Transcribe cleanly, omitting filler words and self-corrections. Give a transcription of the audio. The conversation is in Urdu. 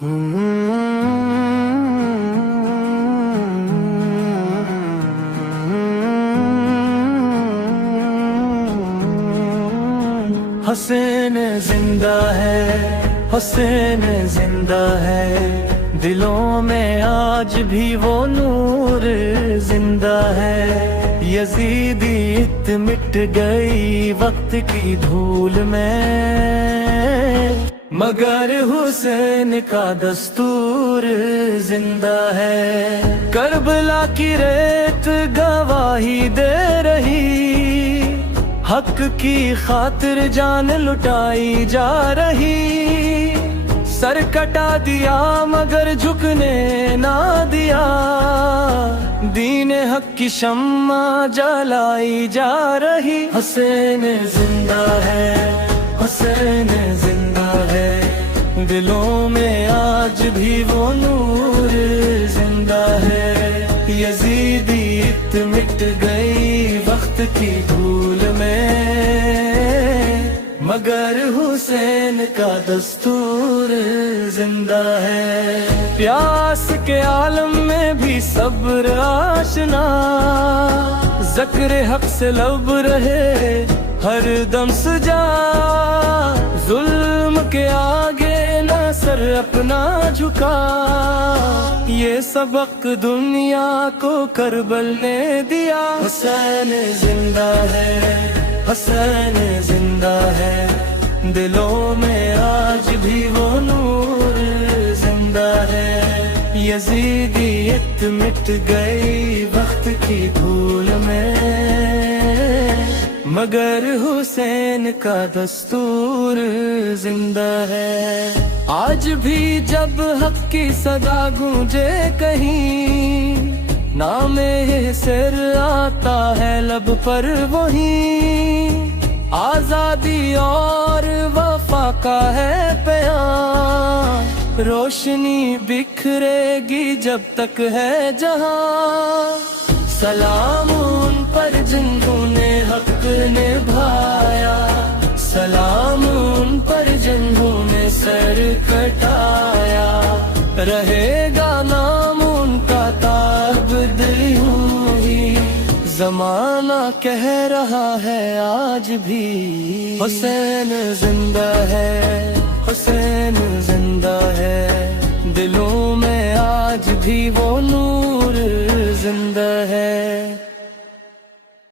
حسین زندہ ہے، حسین زندہ ہے، دلوں میں آج بھی وہ نور زندہ ہے۔ یزیدیت مٹ گئی وقت کی دھول میں، مگر حسین کا دستور زندہ ہے۔ کربلا کی ریت گواہی دے رہی، حق کی خاطر جان لٹائی جا رہی۔ سر کٹا دیا مگر جھکنے نہ دیا، دین حق کی شمع جلائی جا رہی۔ حسین زندہ ہے، حسین زندہ ہے، دلوں میں آج بھی وہ نور زندہ ہے۔ یزیدیت مٹ گئی وقت کی دھول میں، مگر حسین کا دستور زندہ ہے۔ پیاس کے عالم میں بھی صبر آشنا، ذکر حق سے لب رہے ہر دم سجا۔ ظلم کے آگے نہ سر اپنا جھکا، یہ سبق دنیا کو کربل نے دیا۔ حسین زندہ ہے، حسین زندہ ہے، دلوں میں آج بھی وہ نور زندہ ہے۔ یزیدیت مٹ گئی وقت کی دھول میں، مگر حسین کا دستور زندہ ہے۔ آج بھی جب حق کی صدا گونجے کہیں، نام سر آتا ہے لب پر وہی۔ آزادی اور وفا کا ہے پیام، روشنی بکھرے گی جب تک ہے جہاں۔ سلام ان پر جنہوں نے حق نبھایا، سلام ان پر جنہوں نے سر کٹایا۔ رہے گا نام ان کا تابدیوں ہی، زمانہ کہہ رہا ہے آج بھی۔ حسین زندہ ہے، حسین زندہ ہے، دلوں میں آج بھی وہ نور